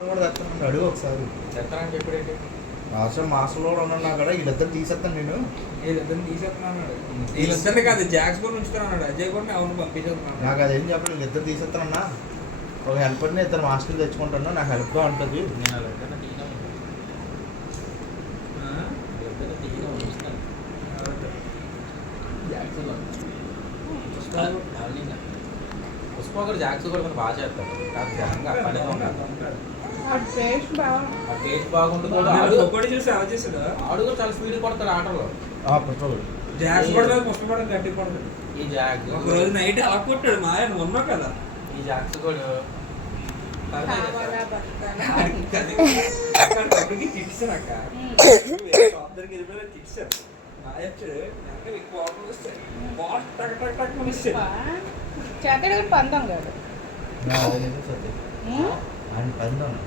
కూడా తెస్తాను అడుగు ఒకసారి తెస్తానని చెప్పాడేంటి మాసంలో ఉన్నాను అక్కడ వీళ్ళిద్దరు తీసేస్తాను నేను వీళ్ళిద్దరిని తీసేస్తున్నాను వీళ్ళిద్దరిని కాదు జాక్స్ కూడా ఉంచుతున్నాడు అజయ్ కూడా అవును పంపించేస్తున్నాను నాకు అదేం చెప్పండి వీళ్ళిద్దరు తీసేస్తానన్నా ఒక హెల్పర్ని ఇద్దరు మాస్టర్లు తెచ్చుకుంటాను నాకు హెల్ప్గా ఉంటుంది నేను అలా ఎక్కడైనా టీగా పుష్ప కూడా జాక్స్ కూడా బాగా చేస్తాడు పనిగా ఉంటాడు టేస్ట్ ఆ టేస్ట్ బాగుంటుంది కూడా ఒక్కటి చూసి అలా చేసాడు ఆడు కూడా చాలా స్పీడ్ కొడతాడు ఆటలో పుష్పలు జాక్స్ పడలేదు పుష్ప పడదు గట్టి పడదు ఈ జాక్స్ ఒక రోజు నైట్ అలా కొట్టాడు మా ఆయన ఉన్నావు కదా ఈ జాక్స్ కూడా అప్పటికి తిట్టాను అక్క షాప్ దగ్గరికి వెళ్ళిపోయి తిట్టాను మా ఆయన వచ్చాడు కోపం వస్తాడు బాస్ టక్ టక్ టక్ ఇస్తాడు చక్కడ పందం కాదు ఆయన పందాను